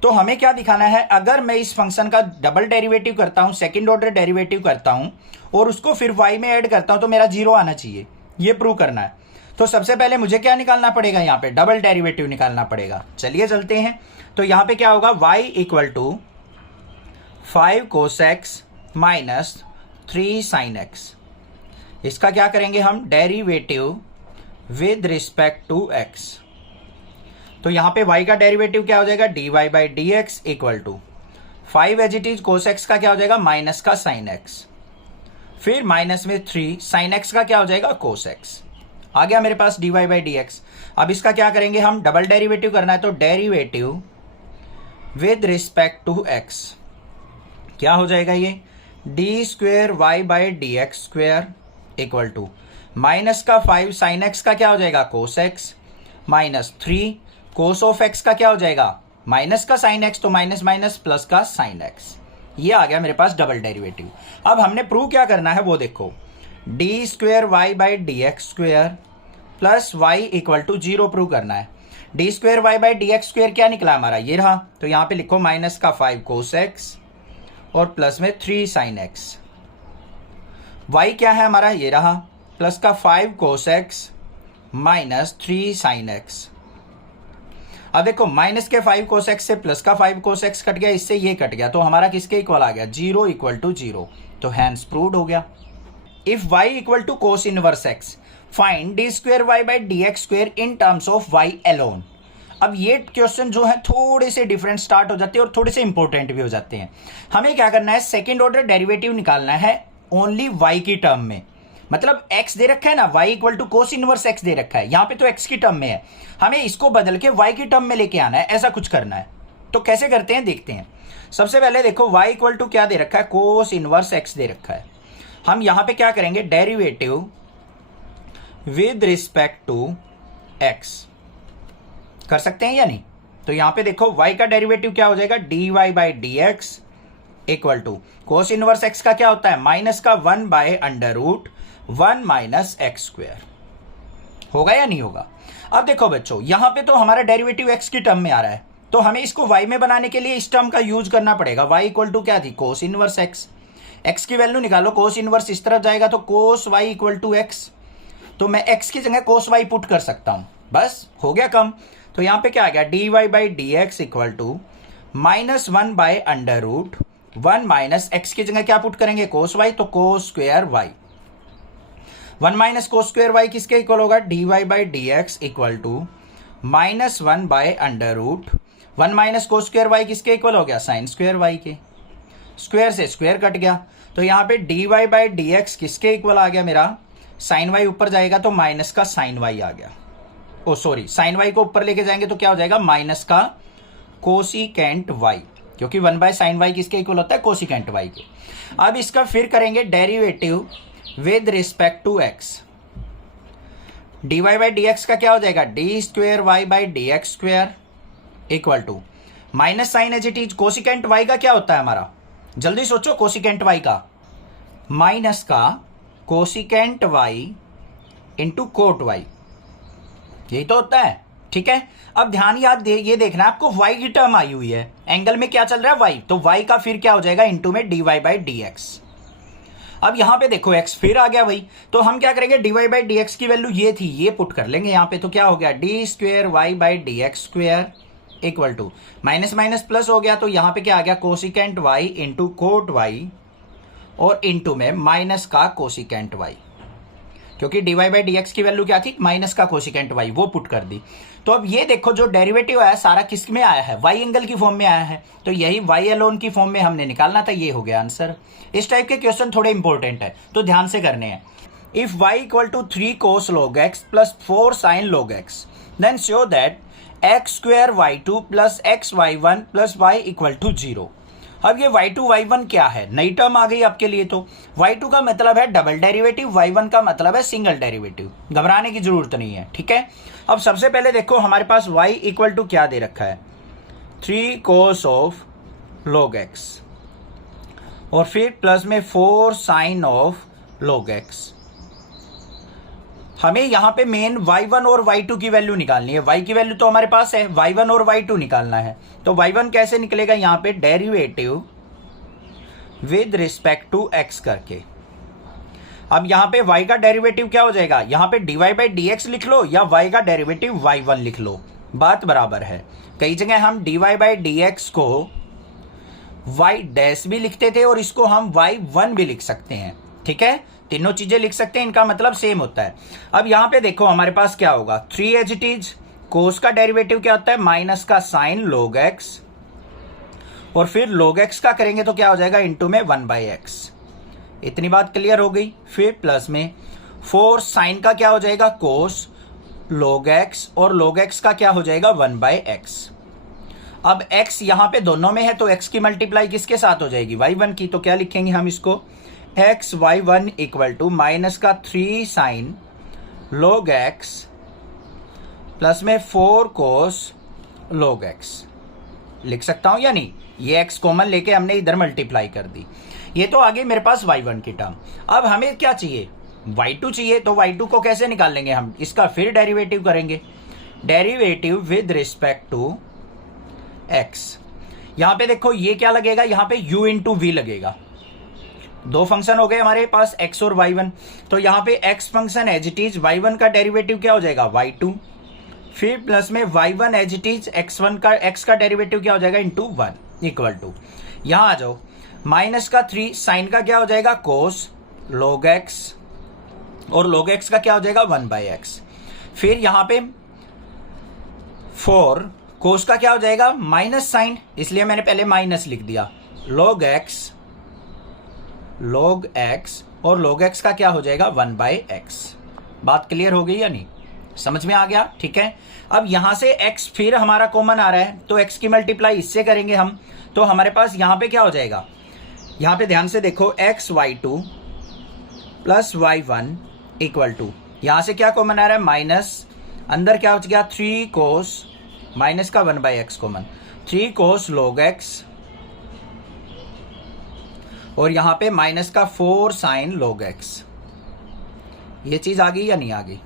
तो हमें क्या दिखाना है, अगर मैं इस फंक्शन का डबल डेरिवेटिव करता हूं, सेकंड ऑर्डर डेरिवेटिव करता हूं और उसको फिर y में ऐड करता हूं तो मेरा 0 आना चाहिए, ये प्रूव करना है। तो सबसे पहले मुझे क्या निकालना पड़ेगा, यहां पे डबल डेरिवेटिव निकालना पड़ेगा। चलिए चलते हैं। तो यहां पे क्या होगा, y equal to 5 cos x minus 3 sin x। इसका क्या करेंगे हम, derivative with respect to x। तो यहां पे y का डेरिवेटिव क्या हो जाएगा, dy/dx equal to 5 as it is cos x का क्या हो जाएगा, माइनस का sin x, फिर माइनस में 3 sin x का क्या हो जाएगा cos x। आ गया मेरे पास dy/dx। अब इसका क्या करेंगे हम, डबल डेरिवेटिव करना है तो derivative with respect to x क्या हो जाएगा, ये d²y/dx² इक्वल टू माइनस का 5 sin x का क्या हो जाएगा cos x minus 3 cos of x का क्या हो जाएगा, माइनस का sin x, तो माइनस माइनस प्लस का sin x। ये आ गया मेरे पास डबल डेरिवेटिव। अब हमने प्रूव क्या करना है वो देखो, d²y/dx² plus y equal to 0 prove करना है। d²y/dx² क्या निकला हमारा, ये रहा। तो यहां पे लिखो माइनस का 5 cos x और प्लस में 3 sin x। y क्या है हमारा, ये रहा, प्लस का 5 cos x minus 3 sin x। अब देखो माइनस के 5 cos x से प्लस का 5 cos x कट गया, इससे ये कट गया, तो हमारा किसके इक्वल आ गया, 0 इक्वल टू 0। तो हैंस प्रूव्ड हो गया। If y equal to cos inverse x find d²y/dx² in terms of y alone. अब ये क्वेश्चन जो है थोड़े से डिफरेंट स्टार्ट हो जाते हैं और थोड़े से इंपॉर्टेंट भी हो जाते हैं। हमें क्या करना है, सेकेंड ऑर्डर डेरिवेटिव निकालना है ओनली y की टर्म में। मतलब x दे रखा है ना, y equal to cos inverse x दे रखा है, यहां पे तो x की टर्म में है, हमें इसको बदल के y की टर्म में लेके आना है, ऐसा कुछ करना है। तो कैसे करते हैं देखते हैं। सबसे पहले देखो y इक्वल टू क्या दे रखा है, कोस इनवर्स x दे रखा है। हम यहां पे क्या करेंगे, derivative with respect to x कर सकते हैं या नहीं। तो यहां पे देखो y का डेरिवेटिव क्या हो जाएगा, dy by D x equal to cos inverse x का क्या होता है, माइनस का 1 by under root 1 minus x square. होगा या नहीं होगा। अब देखो बच्चों, यहां पे तो हमारा डेरिवेटिव x की टर्म में आ रहा है, तो हमें इसको y में बनाने के लिए इस टर्म का यूज करना पड़ेगा। y इक्वल टू क्या थी, कोस इनवर्स x की वैल्यू निकालो, कोस इनवर्स इस तरफ जाएगा तो कोस y इक्वल टू एक्स, तो मैं x की जगह कोस y पुट कर सकता हूं, बस हो गया कम। तो यहां पे क्या आ गया, dy by D x equal to minus 1 by under root 1 minus x की जगह क्या पुट करेंगे, कोस y, तो cos square y। 1 minus cos square y किसके इक्वल होगा, dy by D x equal to minus 1 by under root 1 minus cos square y किसके equal हो गया, साइन स्क्वायर y के। स्क्वायर से स्क्वायर कट गया, तो यहाँ पे dy बाई डी एक्स किसके इक्वल आ गया मेरा, साइन y ऊपर जाएगा तो माइनस का साइन y आ गया। ओ सॉरी, साइन y को ऊपर लेके जाएंगे तो क्या हो जाएगा, माइनस का कोसिकेंट y, क्योंकि 1 बाय साइन y किसके इक्वल होता है, कोसिकेंट y के। अब इसका फिर करेंगे derivative with respect to x। dy by D x का क्या हो जाएगा, d square Y by D x square equal to minus sine as it is, cosecant y का क्या होता है हमारा, जल्दी सोचो, कोसिकेंट y का माइनस का cosecant y into cot y, यही तो होता है। ठीक है, अब ध्यान ये देखना है आपको, y की टर्म आई हुई है, एंगल में क्या चल रहा है y, तो y का फिर क्या हो जाएगा, इंटू में dy बाई डी एक्स। अब यहां पे देखो x फिर आ गया वही, तो हम क्या करेंगे, dy बाई डी एक्स की वैल्यू ये थी, ये पुट कर लेंगे यहां पे, तो क्या हो गया, d square Y by D x square equal to minus minus plus हो गया, तो यहां पे क्या आ गया, cosecant y into cot y और इंटू में माइनस का कोसिकेंट y, क्योंकि dy बाई डी एक्स की वैल्यू क्या थी, माइनस का कोसिकेंट y, वो पुट कर दी। तो अब ये देखो जो डेरिवेटिव आया सारा किस में आया है, y एंगल की फॉर्म में आया है, तो यही y अलोन की फॉर्म में हमने निकालना था, ये हो गया आंसर। इस टाइप के क्वेश्चन थोड़े इंपॉर्टेंट है, तो ध्यान से करने हैं। If y equal to 3 cos log x plus 4 sin log x, then show that x square y2 plus x y1 plus y equal to 0। अब ये y2 y1 क्या है, नई टर्म आ गई आपके लिए। तो y2 का मतलब है डबल डेरिवेटिव, y1 का मतलब है सिंगल डेरिवेटिव, घबराने की जरूरत नहीं है। ठीक है, अब सबसे पहले देखो हमारे पास y इक्वल टू क्या दे रखा है, 3 cos ऑफ log x और फिर प्लस में 4 sin ऑफ log x। हमें यहां पे मेन y1 और y2 की वैल्यू निकालनी है, y की वैल्यू तो हमारे पास है, y1 और y2 निकालना है। तो y1 कैसे निकलेगा, यहां पे derivative with respect to x करके। अब यहां पे y का डेरिवेटिव क्या हो जाएगा, यहां पे dy बाई डी एक्स लिख लो या y का डेरिवेटिव y1 लिख लो, बात बराबर है। कई जगह हम dy बाई डी एक्स को y डैश भी लिखते थे और इसको हम y1 भी लिख सकते हैं। ठीक है, तीनों चीजें लिख सकते हैं, इनका मतलब सेम होता है। अब यहां पे देखो हमारे पास क्या होगा, 3 एज इट इज, कोस का डेरिवेटिव क्या होता है, माइनस का साइन log x और फिर log x का करेंगे तो क्या हो जाएगा, इंटू में 1 बाई एक्स। इतनी बात क्लियर हो गई। फिर प्लस में 4 साइन का क्या हो जाएगा, कोस log x और log x का क्या हो जाएगा, 1 बाई एक्स। अब x यहां पे दोनों में है तो x की मल्टीप्लाई किसके साथ हो जाएगी, y1 की। तो क्या लिखेंगे हम इसको, x y one equal to minus का 3 साइन log x प्लस में 4 cos log x लिख सकता हूं या नहीं। ये x कॉमन लेके हमने इधर मल्टीप्लाई कर दी। ये तो आगे मेरे पास y1 की टर्म। अब हमें क्या चाहिए, y2 चाहिए। तो y2 को कैसे निकाल लेंगे हम, इसका फिर डेरिवेटिव करेंगे, derivative with respect to x। यहां पे देखो ये क्या लगेगा, यहां पे u इंटू वी लगेगा। दो फंक्शन हो गए हमारे पास x और y1। तो यहां पे x function as it is, y1 का डेरिवेटिव क्या हो जाएगा, y2, फिर प्लस में y1 as it is, x का डेरिवेटिव क्या हो जाएगा, इंटू 1 इक्वल टू, यहां आ जाओ, माइनस का 3 साइन का क्या हो जाएगा, कोस log x और log x का क्या हो जाएगा, 1 बाई एक्स। फिर यहां पे 4 कोस का क्या हो जाएगा माइनस साइन, इसलिए मैंने पहले माइनस लिख दिया, log x और log x का क्या हो जाएगा 1/x। बात क्लियर हो गई या नहीं, समझ में आ गया? ठीक है, अब यहां से x फिर हमारा कॉमन आ रहा है तो x की मल्टीप्लाई इससे करेंगे हम, तो हमारे पास यहां पे क्या हो जाएगा, यहां पे ध्यान से देखो xy2 plus y1 equal to, यहां से क्या कॉमन आ रहा है माइनस, अंदर क्या हो गया 3 कोस, माइनस का 1/x common, 3 cos log x और यहां पे माइनस का 4 साइन log x। ये चीज आ गई या नहीं आ गई?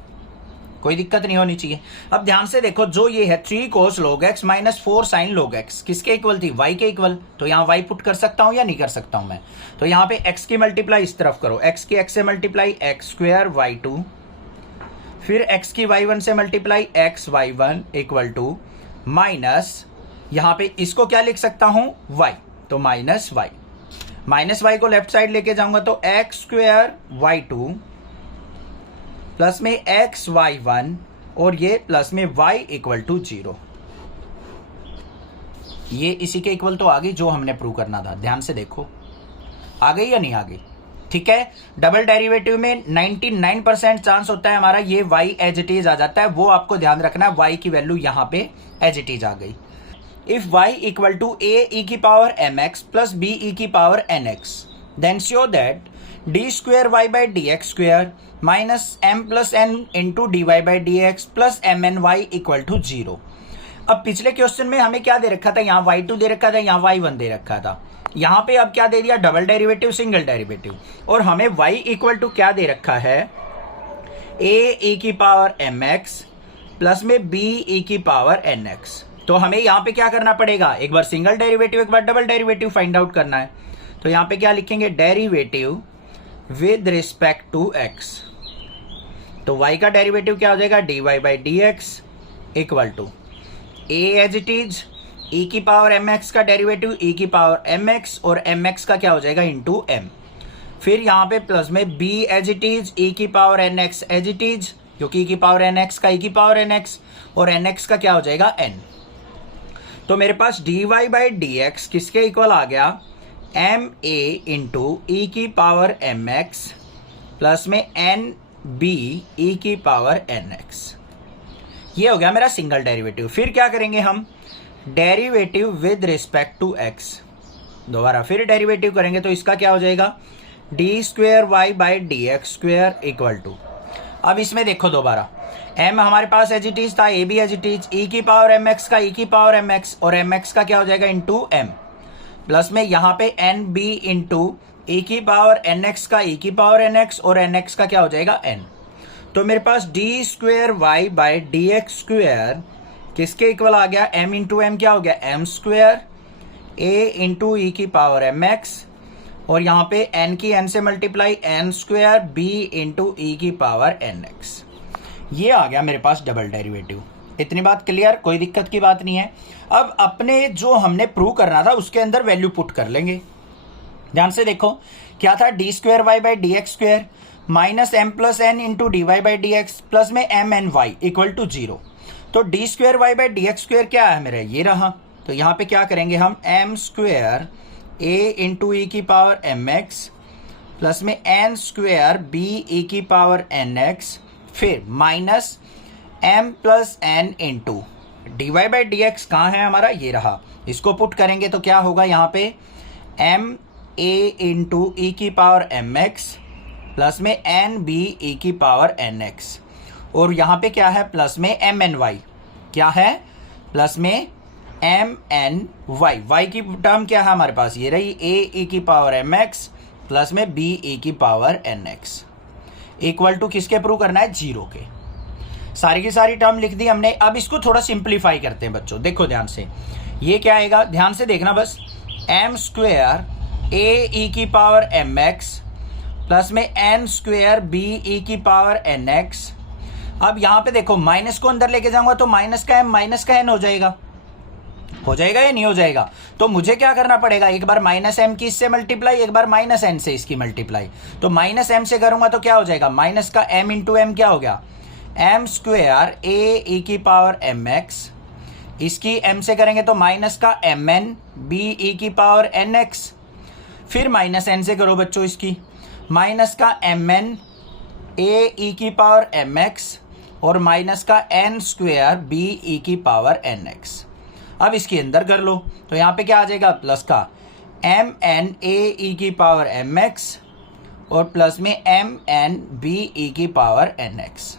कोई दिक्कत नहीं होनी चाहिए। अब ध्यान से देखो, जो ये है 3 cos log x minus 4 sine log x किसके इक्वल थी, y के इक्वल, तो यहाँ y पुट कर सकता हूं या नहीं कर सकता हूं मैं? तो यहाँ पे x की मल्टीप्लाई इस तरफ करो, x की x से मल्टीप्लाई x² y2, फिर x की y1 से multiply x y1 equal to minus, यहाँ पे इसको क्या लिख सकता हूं y, तो माइनस y को लेफ्ट साइड लेके जाऊंगा तो x² y2 प्लस में x y1 और ये प्लस में y इक्वल टू 0। ये इसी के इक्वल तो आ गई जो हमने प्रूव करना था। ध्यान से देखो आ गई या नहीं आ गई? ठीक है, डबल डेरिवेटिव में 99% चांस होता है हमारा ये y एज इट इज आ जाता है, वो आपको ध्यान रखना है। y की वैल्यू यहां पे एज इट इज आ गई। If y equal to a e की power mx plus b e की power nx then show that d square y by D x square minus m plus n into D Y by D x plus m n y equal to 0। अब पिछले question में हमें क्या दे रखा था, यहाँ y2 दे रखा था, यहाँ y1 दे रखा था, यहाँ पे अब क्या दे दिया, डबल डेरिवेटिव सिंगल डेरिवेटिव, और हमें y इक्वल टू क्या दे रखा है, a e की पावर mx प्लस में b e की पावर nx। तो हमें यहाँ पे क्या करना पड़ेगा, एक बार सिंगल डेरिवेटिव एक बार डबल डेरिवेटिव फाइंड आउट करना है। तो यहाँ पे क्या लिखेंगे, derivative with respect to x, तो y का डेरिवेटिव क्या हो जाएगा, dy by D x equal to a as it is e की पावर mx का डेरिवेटिव e की पावर mx और mx का क्या हो जाएगा इंटू m, फिर यहाँ पे प्लस में b as it is e की power nx as it is, क्योंकि e की पावर nx का e की पावर nx और nx का क्या हो जाएगा n। तो मेरे पास dy बाई डी एक्स किसके इक्वल आ गया, एम ए इंटू ई की पावर एम एक्स प्लस में एन बी ई की पावर एन एक्स। ये हो गया मेरा सिंगल डेरिवेटिव। फिर क्या करेंगे हम, derivative with respect to x, दोबारा फिर डेरिवेटिव करेंगे तो इसका क्या हो जाएगा, d square Y by D x square equal to, अब इसमें देखो दोबारा m हमारे पास एज इट इज था, a b as it is, e की पावर एम एक्स का ई की पावर एम एक्स और एम एक्स का क्या हो जाएगा इंटू m, प्लस में यहाँ पे एन बी इंटू ई की पावर एन एक्स का ई की पावर एन एक्स और एन एक्स का क्या हो जाएगा n। तो मेरे पास d square Y by D x square किसके इक्वल आ गया, m इंटू एम क्या हो गया m square, a into e की पावर एम एक्स और यहाँ पे n की n से multiply n square b into e की पावर एन एक्स। ये आ गया मेरे पास डबल डेरिवेटिव। इतनी बात क्लियर, कोई दिक्कत की बात नहीं है। अब अपने जो हमने प्रूव करना था उसके अंदर वैल्यू पुट कर लेंगे। ध्यान से देखो क्या था, D square Y by D x square minus m plus n into D Y by D x plus में m n y equal to 0। तो d square Y by D x square क्या है मेरा, ये रहा। तो यहाँ पे क्या करेंगे हम, m square a into e की पावर एम एक्स प्लस में एन स्क्वेयर बी ई की पावर एन एक्स फिर minus m plus n into D Y by D x कहाँ है हमारा, ये रहा। इसको पुट करेंगे तो क्या होगा यहाँ पे m a इंटू ई की पावर एम एक्स प्लस में एन बी ई की पावर एन एक्स और यहाँ पे क्या है प्लस में एम एन वाई, क्या है प्लस में एम एन वाई, वाई की टर्म क्या है हमारे पास, ये रही a ई की पावर एम एक्स प्लस में b ई की power n x equal to किसके प्रूव करना है, 0 के। सारी की सारी टर्म लिख दी हमने। अब इसको थोड़ा सिंप्लीफाई करते हैं बच्चों, देखो ध्यान से, ये क्या आएगा, ध्यान से देखना बस, एम स्क्वेयर ए ई की पावर एम एक्स प्लस में एन स्क्वेयर बी ई की पावर एन एक्स। अब यहाँ पे देखो माइनस को अंदर लेके जाऊंगा तो माइनस का एम माइनस का एन हो जाएगा या नहीं हो जाएगा। तो मुझे क्या करना पड़ेगा, एक बार माइनस एम की इससे मल्टीप्लाई, एक बार माइनस एन से इसकी मल्टीप्लाई। तो माइनस एम से करूंगा तो क्या हो जाएगा, माइनस का एम इंटू एम क्या हो गया, एम स्क्वेयर ए ई की पावर एम एक्स इसकी m से करेंगे तो माइनस का mn b e की पावर nx, फिर माइनस n से करो बच्चों इसकी माइनस का mn a e की पावर mx और माइनस का n स्क्वायर b e की पावर nx। अब इसके अंदर कर लो तो यहाँ पे क्या आ जाएगा प्लस का mn a e की पावर mx और प्लस में mn b e की पावर nx।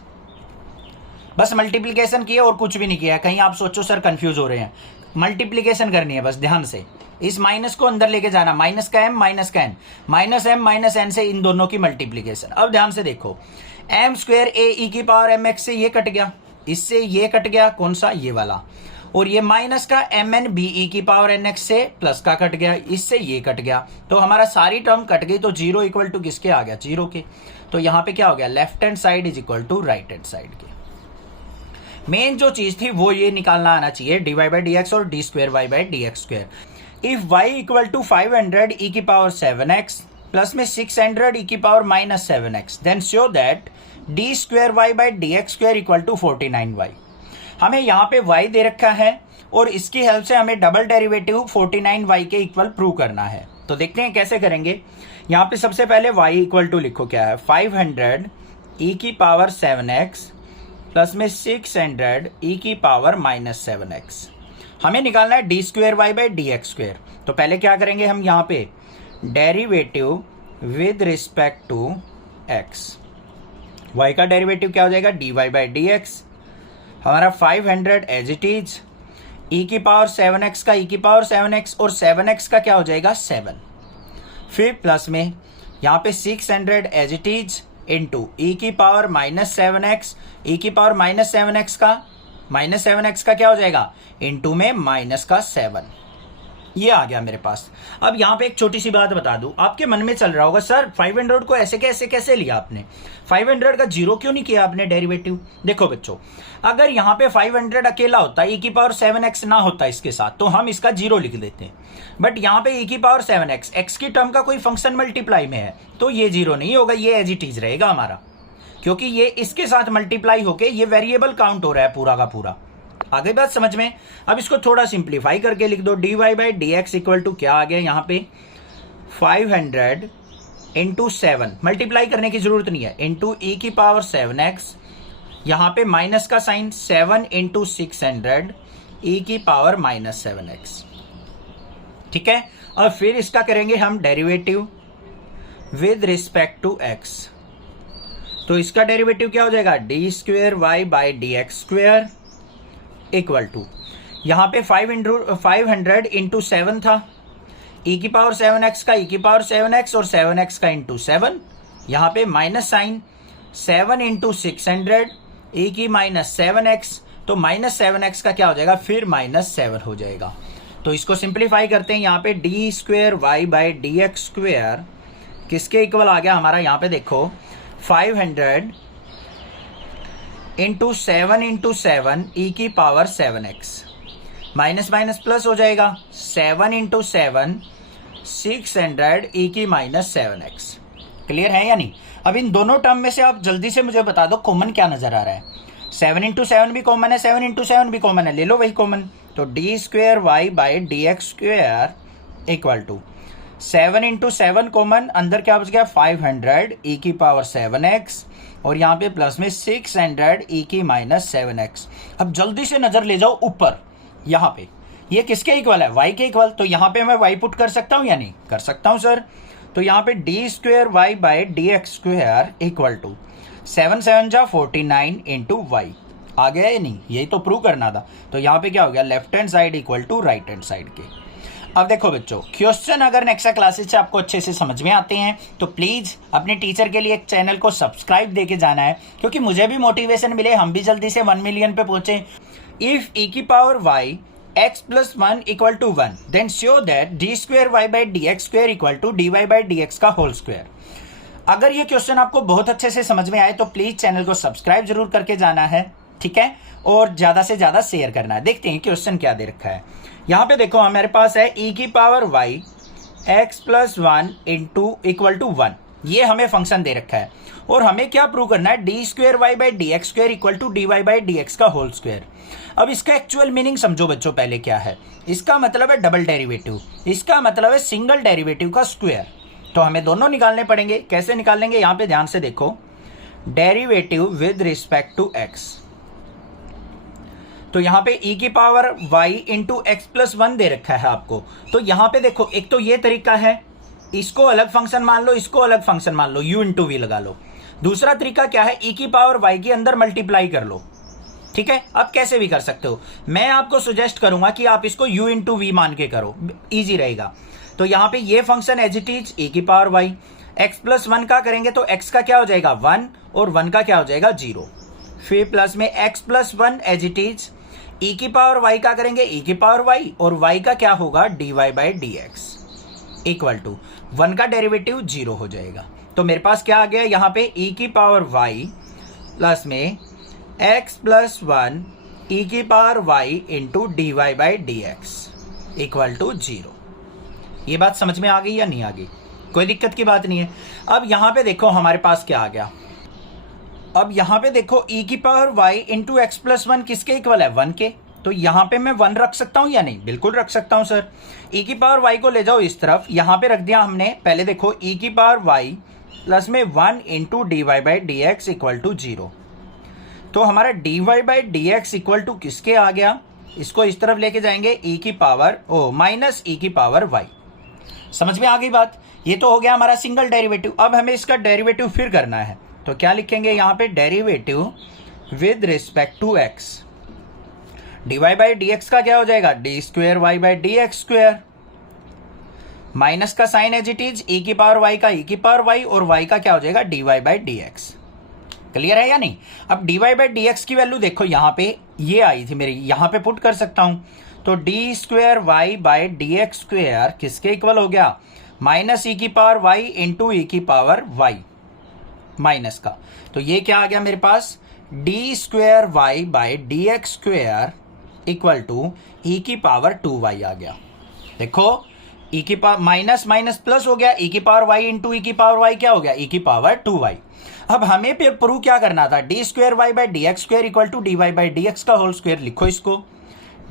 बस मल्टीप्लिकेशन किया और कुछ भी नहीं किया। कहीं आप सोचो सर कंफ्यूज हो रहे हैं, मल्टीप्लिकेशन करनी है बस ध्यान से, इस माइनस को अंदर लेके जाना, माइनस का m माइनस का n, minus m minus n से इन दोनों की मल्टीप्लिकेशन। अब ध्यान से देखो m स्क्वायर a e की पावर mx से ये कट गया, इससे ये कट गया, कौन सा ये वाला, और ये माइनस का mn b e की पावर nx से प्लस का कट गया, इससे ये कट गया, तो हमारा सारी टर्म कट गई। तो जीरो इक्वल टू किसके आ गया, जीरो के। तो यहाँ पे क्या हो गया, left hand side is equal to right hand side के। मेन जो चीज थी वो ये निकालना आना चाहिए dy बाई डी एक्स और d square Y by D x square. If y equal to 500 e की पावर 7x प्लस में 600 e की power minus 7x, then show that d square Y by D x square equal to 49y। हमें यहाँ पे y दे रखा है और इसकी हेल्प से हमें डबल डेरिवेटिव 49y के इक्वल प्रूव करना है। तो देखते हैं कैसे करेंगे। यहाँ पे सबसे पहले y इक्वल टू लिखो क्या है, 500 e की पावर 7x प्लस में 600 e की पावर माइनस 7x। हमें निकालना है d square Y by D x square. तो पहले क्या करेंगे हम यहाँ पे derivative with respect to x, y का डेरिवेटिव क्या हो जाएगा dy बाई डी एक्स, हमारा 500 एज इट इज, e की पावर 7x का e की पावर 7x और 7x का क्या हो जाएगा 7, फिर प्लस में यहाँ पे 600 as it is into e की पावर माइनस 7x, ई की पावर माइनस 7x का क्या हो जाएगा इंटू में माइनस का 7। ये आ गया मेरे पास। अब यहाँ पे एक छोटी सी बात बता दूं, आपके मन में चल रहा होगा सर 500 को ऐसे कैसे लिया आपने, 500 का जीरो क्यों नहीं किया आपने डेरिवेटिव। देखो बच्चों, अगर यहाँ पे 500 अकेला होता, e की पावर 7x ना होता इसके साथ, तो हम इसका जीरो लिख देते हैं। बट यहाँ पे e की पावर 7x x की टर्म का कोई फंक्शन मल्टीप्लाई में है, तो ये जीरो नहीं होगा, ये एज इट इज रहेगा हमारा, क्योंकि ये इसके साथ मल्टीप्लाई होके ये वेरिएबल काउंट हो रहा है पूरा का पूरा। आगे बात समझ में। अब इसको थोड़ा सिंप्लीफाई करके लिख दो, d Y by D x equal to क्या आ गया यहाँ पे 500 इंटू 7, मल्टीप्लाई करने की जरूरत नहीं है, इंटू ई की पावर 7x, यहाँ पे माइनस का साइन 7 इंटू 600 ई की पावर माइनस 7x। ठीक है, और फिर इसका करेंगे हम derivative with respect to x। तो इसका डेरिवेटिव क्या हो जाएगा d square Y by D x square equal to, यहाँ पे 500 इंटू 7 था, e की पावर 7x का e की पावर 7x और 7x का इंटू 7, यहाँ पे माइनस साइन 7 इंटू 600 e की माइनस 7x, तो माइनस 7x का क्या हो जाएगा फिर माइनस 7 हो जाएगा। तो इसको सिंप्लीफाई करते हैं, यहाँ पे d square Y by D x square किसके इक्वल आ गया हमारा, यहाँ पे देखो 500 इंटू 7 इंटू 7 ई की power 7x, minus minus plus हो जाएगा 7 इंटू 7 600 ई की माइनस 7x। क्लियर है या नहीं। अब इन दोनों टर्म में से आप जल्दी से मुझे बता दो कॉमन क्या नजर आ रहा है। 7 इंटू 7 भी कॉमन है, 7 इंटू 7 भी कॉमन है, ले लो वही कॉमन। तो d square Y by D x square equal to 7 into 7 common, अंदर क्या बच गया 500 ई की पावर 7x और यहाँ पे प्लस में 600 ई की माइनस 7x। अब जल्दी से नजर ले जाओ ऊपर, यहाँ पे ये किसके इक्वल है y के इक्वल, तो यहाँ पे मैं y पुट कर सकता हूँ या नहीं कर सकता हूँ सर। तो यहाँ पे d square Y by D x square equal to 7 7 जा 49 इंटू वाई आ गया या नहीं, यही तो प्रूव करना था। तो यहाँ पे क्या हो गया left hand side equal to right hand side के। अब देखो बच्चों, क्वेश्चन अगर नेक्स्ट क्लासेस से आपको अच्छे से समझ में आते हैं तो प्लीज अपने टीचर के लिए एक चैनल को सब्सक्राइब देके जाना है, क्योंकि मुझे भी मोटिवेशन मिले, हम भी जल्दी से 1 मिलियन पे पहुंचे। इफ e की power y x plus 1 equal to 1, then show that d square Y by D x square equal to D Y by D x का होल स्क्वेयर। अगर ये क्वेश्चन आपको बहुत अच्छे से समझ में आए तो प्लीज चैनल को सब्सक्राइब जरूर करके जाना है, ठीक है, और ज्यादा से ज्यादा शेयर करना है। देखते हैं क्वेश्चन क्या दे रखा है। यहाँ पे देखो हमारे पास है e की power y x plus 1 into equal to 1, ये हमें फंक्शन दे रखा है और हमें क्या प्रूव करना है, d square Y by D x square equal to D Y by D x का होल स्क्वेयर। अब इसका एक्चुअल मीनिंग समझो बच्चों, पहले क्या है, इसका मतलब है डबल डेरिवेटिव, इसका मतलब है सिंगल डेरिवेटिव का स्क्वायर। तो हमें दोनों निकालने पड़ेंगे। कैसे निकालेंगे, यहां पे ध्यान से देखो, derivative with respect to x. तो यहां पे e की power y into x plus 1 दे रखा है आपको। तो यहां पे देखो, एक तो ये तरीका है, इसको अलग फंक्शन मान लो, इसको अलग फंक्शन मान लो, u इंटू वी लगा लो। दूसरा तरीका क्या है, e की पावर y के अंदर मल्टीप्लाई कर लो। ठीक है, अब कैसे भी कर सकते हो, मैं आपको सुजेस्ट करूंगा कि आप इसको u इंटू वी मान के करो, इजी रहेगा। तो यहां पे ये function as it is e की पावर y, x प्लस 1 का करेंगे तो x का क्या हो जाएगा 1 और 1 का क्या हो जाएगा 0। फिर प्लस में x plus 1 as it is, e की पावर y का करेंगे e की पावर y और y का क्या होगा dy by D x equal to 1 का डेरिवेटिव 0 हो जाएगा। तो मेरे पास क्या आ गया यहाँ पे, e की पावर y प्लस में x प्लस 1 e की power y into D Y by D x equal to 0। ये बात समझ में आ गई या नहीं आ गई, कोई दिक्कत की बात नहीं है। अब यहां पे देखो हमारे पास क्या आ गया, अब यहां पे देखो e की power y into x plus 1 किसके इक्वल है 1 के। तो यहां पे मैं 1 रख सकता हूं या नहीं, बिल्कुल रख सकता हूं सर। e की पावर y को ले जाओ इस तरफ, यहां पे रख दिया हमने। पहले देखो e की पावर y प्लस में 1 into D Y by D x equal to 0। तो हमारा D Y by D x equal to किसके आ गया, इसको इस तरफ लेके जाएंगे e की पावर माइनस e की पावर y। समझ में आ गई बात, ये तो हो गया हमारा सिंगल डेरिवेटिव। अब हमें इसका डेरिवेटिव फिर करना है, तो क्या लिखेंगे यहाँ पे, derivative with respect to x। D Y by D x का क्या हो जाएगा, d square Y by D x square, minus का sine as it is, e की पावर y का e की पावर y और y का क्या हो जाएगा d Y by D x. Clear है या नहीं। अब d Y by D x की वैल्यू देखो, यहाँ पे ये आई थी मेरी, यहाँ पे पुट कर सकता हूं। तो d square Y by D x square किसके इक्वल हो गया, माइनस e की पावर y इंटू e की पावर y माइनस का। तो ये क्या आ गया मेरे पास, d square Y by D x square equal to e की पावर 2y आ गया। देखो e की पावर माइनस माइनस प्लस हो गया, e की पावर y इंटू e की पावर y क्या हो गया, e की पावर 2y। अब हमें फिर प्रूव क्या करना था, D square Y by D x square equal to D Y by D x का होल स्क्वेयर। लिखो इसको,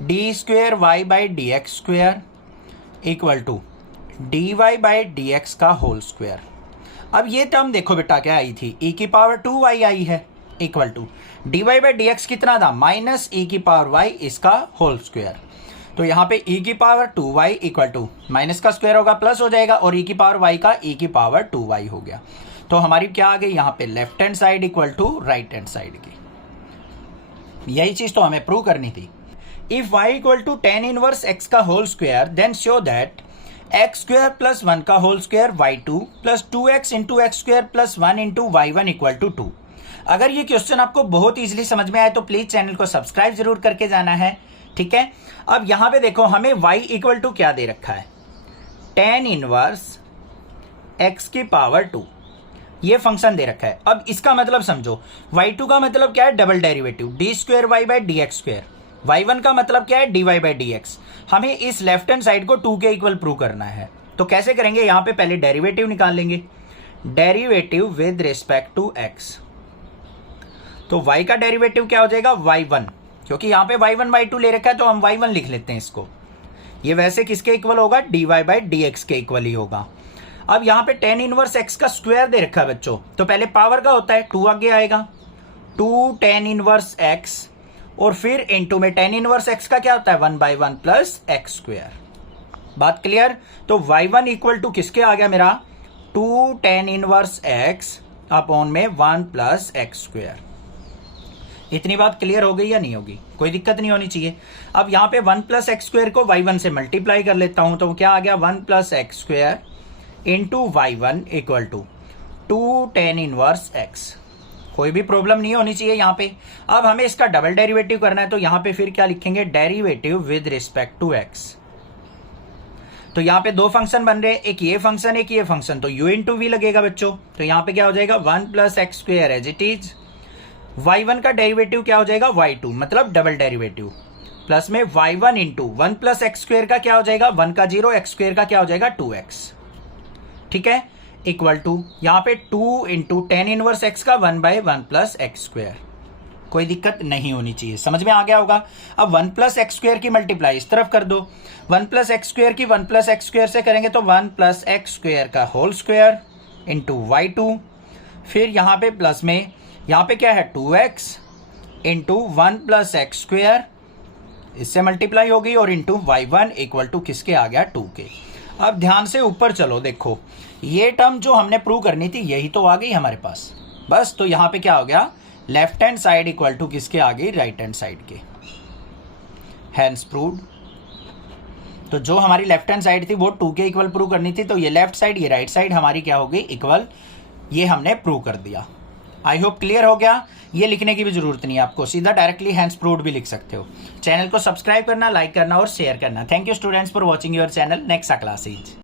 D square Y by D x square equal to D Y by D x का whole square. अब ये term देखो बेटा क्या आई थी, e की पावर 2y आई है equal to D Y by D X कितना था, माइनस e की पावर y इसका होल स्क्वेयर। तो यहाँ पे e की power 2y equal to minus का स्क्वायर होगा प्लस हो जाएगा और e की पावर y का e की पावर 2y हो गया। तो हमारी क्या आ गई यहाँ पे, left hand side equal to right hand side की। यही चीज तो हमें प्रूव करनी थी। If y equal to tan inverse x का whole square then show that x square plus 1 का whole square y2 plus 2x into X square plus 1 into y1 equal to 2। अगर ये क्वेश्चन आपको बहुत इजीली समझ में आए तो प्लीज चैनल को सब्सक्राइब जरूर करके जाना है, ठीक है। अब यहां पे देखो हमें y इक्वल टू क्या दे रखा है, tan इनवर्स x की पावर 2, ये फंक्शन दे रखा है। अब इसका मतलब समझो, y2 का मतलब क्या है, double derivative D square Y by D X square, y1 का मतलब क्या है, D Y by D X. हमें इस लेफ्ट हैंड साइड को 2 के इक्वल प्रूव करना है। तो कैसे करेंगे, यहां पे पहले डेरिवेटिव निकाल लेंगे, derivative with respect to x। तो y का डेरिवेटिव क्या हो जाएगा y1, क्योंकि यहां पे y1 y2 ले रखा है तो हम y1 लिख लेते हैं इसको। ये वैसे किसके इक्वल होगा, dy बाई dx के इक्वल ही होगा। अब यहां पे tan इनवर्स x का स्क्वायर दे रखा है बच्चों, तो पहले पावर का होता है 2 आगे आएगा, 2 tan इनवर्स x और फिर इनटू में tan इनवर्स x का क्या होता है 1 बाई 1 प्लस एक्स स्क्वायर। बात क्लियर। तो y1 इक्वल टू किसके आ गया मेरा, 2 tan इनवर्स x अपॉन में 1 प्लस एक्स स्क्वायर। इतनी बात क्लियर हो गई या नहीं होगी, कोई दिक्कत नहीं होनी चाहिए। अब यहाँ पे 1 प्लस एक्स स्क्वायर को y1 से मल्टीप्लाई कर लेता हूं, तो क्या आ गया 1 plus x square into y1 equal to 2 tan inverse x। कोई भी प्रॉब्लम नहीं होनी चाहिए यहाँ पे। अब हमें इसका डबल डेरिवेटिव करना है, तो यहाँ पे फिर क्या लिखेंगे, derivative with respect to x। तो यहाँ पे दो फंक्शन बन रहे हैं, एक ये फंक्शन एक ये फंक्शन, तो u इंटू वी लगेगा बच्चों। तो यहाँ पे क्या हो जाएगा 1 plus x square as it is, y1 का डेरिवेटिव क्या हो जाएगा y2 मतलब डबल डेरिवेटिव, प्लस में y1 into 1 plus x square का क्या हो जाएगा 1 का 0, एक्स स्क्वायर का क्या हो जाएगा 2x, ठीक है, इक्वल टू यहाँ पे 2 इंटू टेन इनवर्स एक्स का 1/1 प्लस एक्स स्क्वायर। कोई दिक्कत नहीं होनी चाहिए, समझ में आ गया होगा। अब 1 प्लस एक्स स्क्वायर की मल्टीप्लाई इस तरफ कर दो, 1 प्लस एक्स स्क्वायर की 1 प्लस एक्स स्क्वायर से करेंगे तो 1 प्लस एक्स स्क्वायर का होल स्क्वायर इंटू y2, फिर यहाँ पे प्लस में यहाँ पे क्या है 2x into 1 plus x square, इससे मल्टीप्लाई होगी और इंटू y1 इक्वल टू किसके आ गया 2 के। अब ध्यान से ऊपर चलो, देखो ये टर्म जो हमने प्रूव करनी थी यही तो आ गई हमारे पास, बस। तो यहाँ पे क्या हो गया, left hand side equal to किसके आ गई, राइट हैंड साइड के। Hence proved. तो जो हमारी लेफ्ट हैंड साइड थी वो 2 के इक्वल प्रूव करनी थी, तो ये लेफ्ट साइड ये राइट साइड हमारी क्या हो गई, इक्वल। ये हमने प्रूव कर दिया। आई होप क्लियर हो गया। ये लिखने की भी जरूरत नहीं है आपको, सीधा डायरेक्टली हैंस प्रूव्ड भी लिख सकते हो। चैनल को सब्सक्राइब करना, लाइक करना और शेयर करना। Thank you students for watching your channel. Next classes.